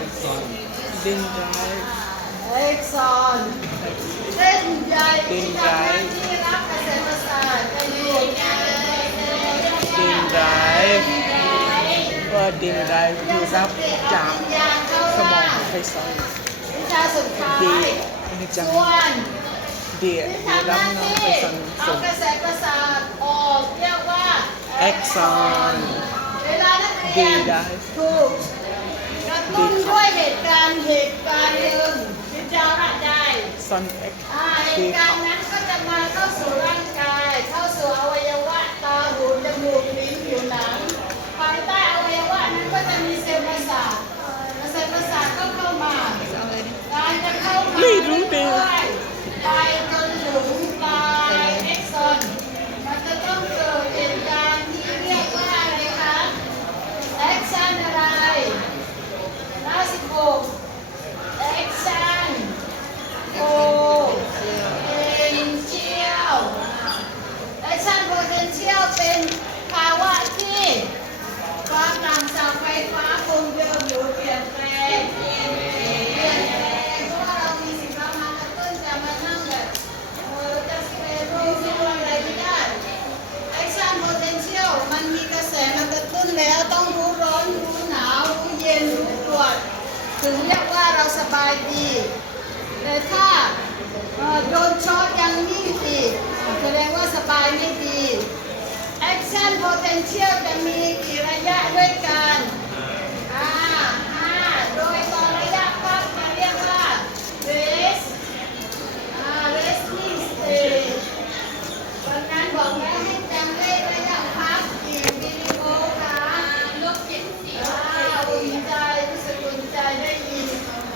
X ดินไดเอกซอนเส้นใยที่ทำหน้าที่รับกระแสประสาทจะอยู่ในดินไดว่าดินไดคือรับจากสมองไปสองวิชาสุดท้าดียนี่จังส่วนเดียที่ที่ทำหรับน้าน้องที่ไปสังเอาสมกระแสประสาทออกเรียกว่า Axon เวลานักเรียนถูก ตุ้นด้วยเหตุการณ์เหตุการณ์หนึ่งพิจารณาได้ซอน X อ่าเหตุการณ์นั้นก็จะมาเข้าสู่ร่างกาย เข้าสู่อวัยวะตาหูจมูกลิ้นผิวหนังภายใต้อวัยวะนั้นก็จะมีเซลล์ประสาทเซลล์ประสาทก็เข้ามาการจะเข้ามาไม่รู้ดิด้วยไปจนถึงปลายเอ็กซอนมันจะต้องเกิดเหตุการณ์ที่เรียกว่าอะไรคะแอคชั่นอะไรหน้าสิบหกแอคชั่น โอเนเชียลแอคชั่นโพเทนเชียลเป็นภาวะที่ความต่างจากไฟฟ้าคงเดิมหรือเปลี่ยนแปลงเปลี่ยนแปลงเพราะว่าเรามีสิ่งเรามากระตุ้นจะมานั่งแบบเออจะสเปรย์รูปอะไรไม่ได้แอคชั่นโพเทนเชียลมันมีกระแสมากระตุ้นแล้วต้องรู้ร้อนรู้หนาวรู้เย็นรู้ปวดถึงเรียกว่าเราส บายดีแต่ถ้าโดนช็อตยังนิ่งดีแสดงว่าสบายไม่ดี Action Potential จะมีกี่ระยะด้วยกันอ่าห้าโดยตอนระยะพักจะเรียกว่า rest อ่า resting stage วันนั้นบอกแล้วให้จำเลขระยะพักกี่มิลลิโวลต์คะลบเจ็ดสิบอ่าอุ่นใจรู้สึกอุ่นใจได้ยิน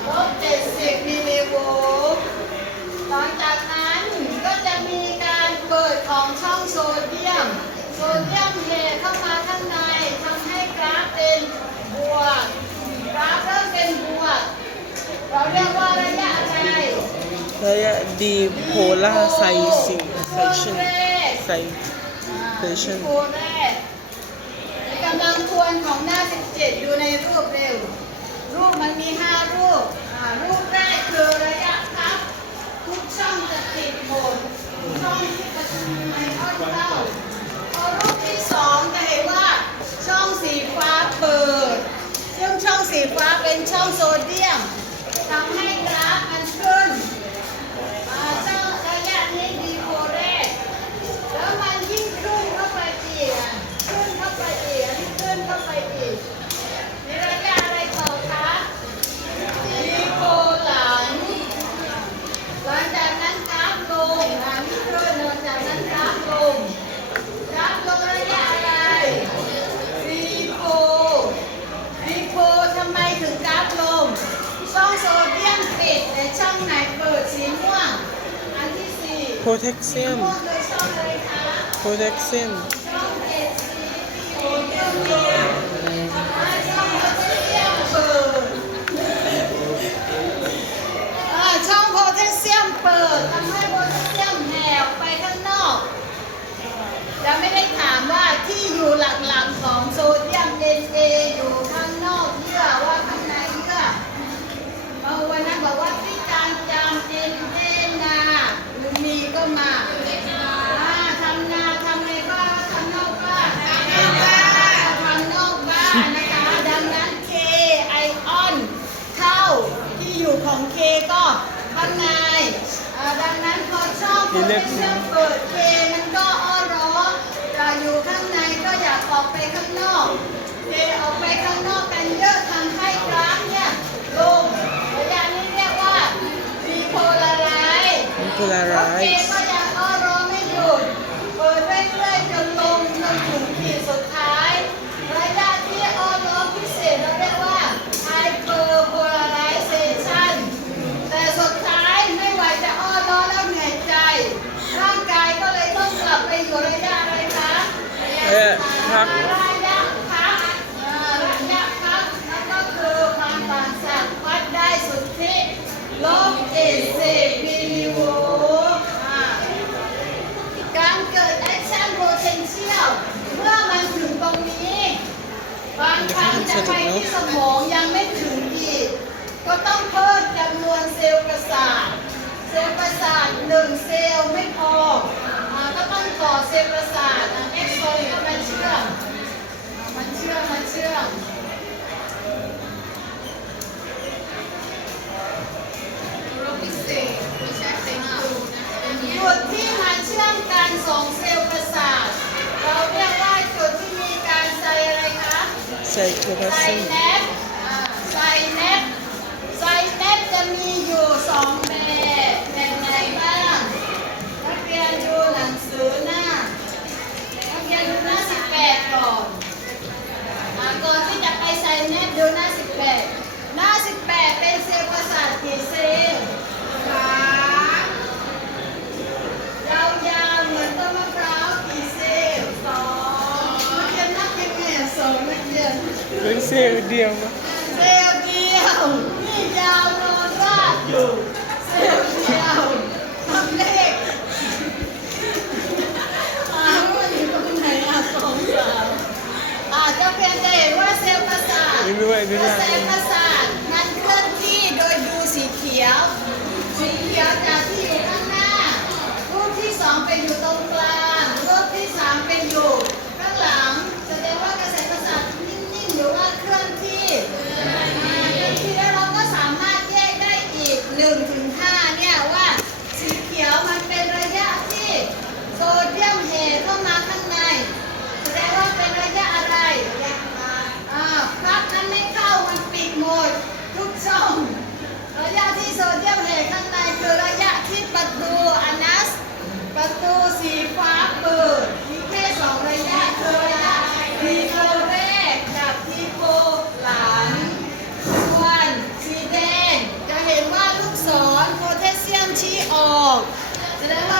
ลบเจ็ดสิบมิลลิโวลต์หลังจากนั้นก็จะมีการเปิดของช่องโซเดียม โซเดียมเทเข้ามาข้างในทำให้กราฟเป็นบวก กราฟเริ่มเป็นบวก เราเรียกว่าระยะอะไร ระยะ ดีโพล่าไซซิงไซชันไซเซชันโคแรกกำลังทวนของหน้า 17 ดูในรูปเร็ว รูปมันมี 5 รูป รูปแรกคือระยะพับ ทุกช่องจะติดหมดช่องที่ประชุมไอออนเข้าพอรูปที่สองจะเห็นว่าช่องสีฟ้าเปิด ซึ่งช่องสีฟ้าเป็นช่องโซเดียมทำให้กราฟมันขึ้น อ่าช่องระยะนี้ดีโคแรก แล้วมันยิ่งขึ้นเข้าไปอีกอะขึ้นเข้าไปอีกอันนี้ขึ้นเข้าไปอีกในระยะอะไรต่อคะดีโคหลัง หลังจากนั้นกราฟลงอันนี้ขึ้นหลังจากนั้นกราฟลงกราฟลงระยะอะไรดีโคดีโคทำไมถึงกราฟลง ช่องโซเดียมปิดแต่ช่องไหนเปิดสีม่วง อันที่สี่ โพ แทสเซียมม่วงคือช่องอะไรคะโพแทสเซียมโพแทสเซียมช่องโพแทสเซียมเปิดทำให้โพแทสเซียมแผ่ออกไปข้างนอกจะไม่ได้ถามว่าที่อยู่หลักๆของโซเดียม Na อยู่ข้างนอกเยื่อว่าข้างในเยื่อ เมื่อวันนั้นบอกว่าพี่จางจำเอ็นเอ็นนาหรือมีก็มาอ่าทำนาทำในบ้านทำนอกบ้านทำนอกบ้านทำนอกบ้านนะคะ ดังนั้นเคไอออนเข้าที่อยู่ของเคก็ข้างในอ่าดังนั้นพอ ช่องโพแทสเซียมเปิดเคมันก็อ้อร้อจะอยู่ข้างในก็อยากออกไปข้างนอกเทออกไปข้างนอกกันเยอะทำให้กราฟเนี่ยลงระยะนี้เรียกว่า depolarize มันคืออะไร โอเคก็ยังอ้อรอไม่หยุดเปิดเรื่อยๆจนลงจนถึง นุกเนาะสมองยังไม่ถึงอีก ก็ต้องเพิ่มจำนวนเซลล์ประสาท เซลล์ประสาทหนึ่งเซลล์ไม่พอก็ต้องต่อเซลล์ประสาทเอ็กโซนมันเชื่อมมันเชื่อมมันเชื่อมตัวที่มาเชื่อมกานสองเซ ซโคพาสบใส่เน็ตส่เน็ตจะมีอยู่สองแบบแบบไหนบ้างนักเรียนดูหนังสือหน้านักเรียนดูหน้าสิบแปดก่อนที่จะไปไซเน็ตดูหน้าสิบแปดหน้าสิเป็นเซลล์ประสาทกี่เซ เดียวนะเซลเดียวนี่ยาวนอนราดอยู่เซลเดียวทำเลขอ้าวมันอยู่ตรงไหนอะสองสามอาจจะเป็นเด็กว่าเซลล์ประสาทเซลล์ประสาทมันเคลื่อนที่โดยดูสีเขียว Did I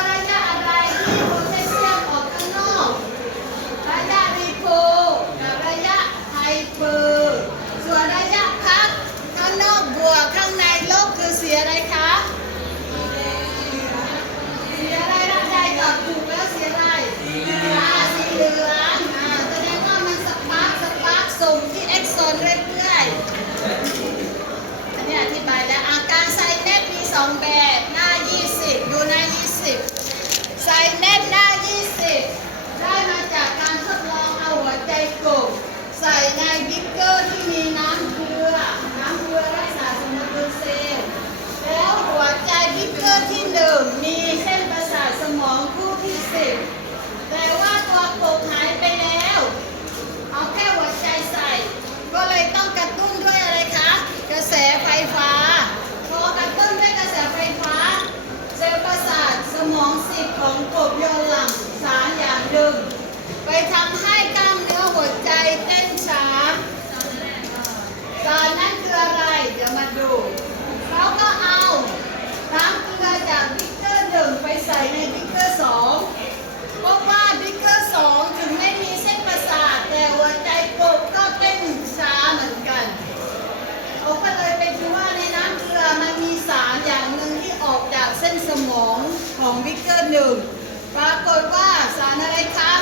หนึ่งปรากฏว่าสารอะไรคะ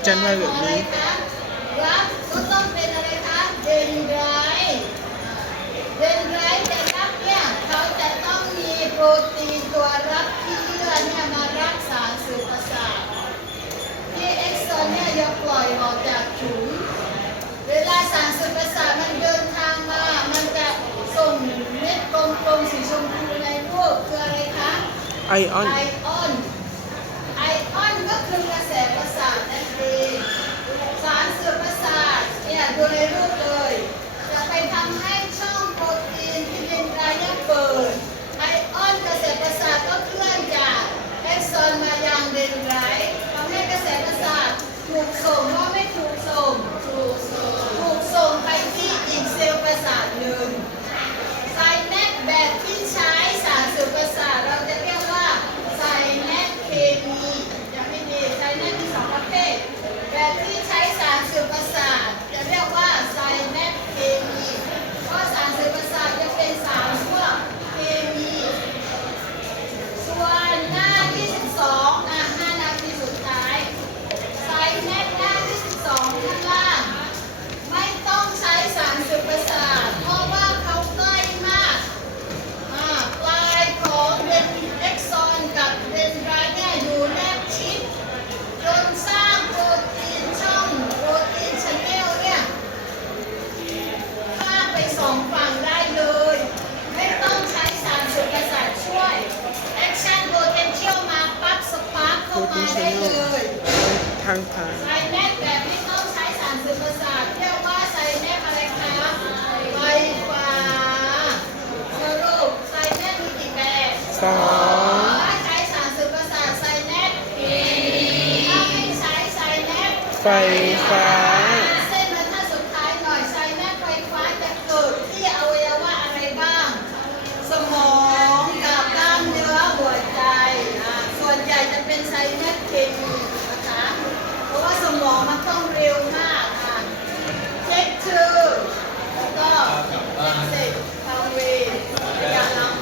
อาจาร์ว่าแบบนี้รับก็ต้องเป็นอะไรคะเดนไดเดนไดแต่รับเนี่ยเขาจะต้องมีโปรตีนตัวรับที่เยื่อเนี่ยมารักษาสื่อประสาทที่เอ็กซอนเนี่ยจะปล่อยออกจากถุงเวลาสารสื่อประสาทมันเดินทางมา มันจะส่งเม็ดกลมๆสีชมพูในพวกคืออะไรคะไอออนไอออนไอออนก็คือ Bueno. ใส่สาย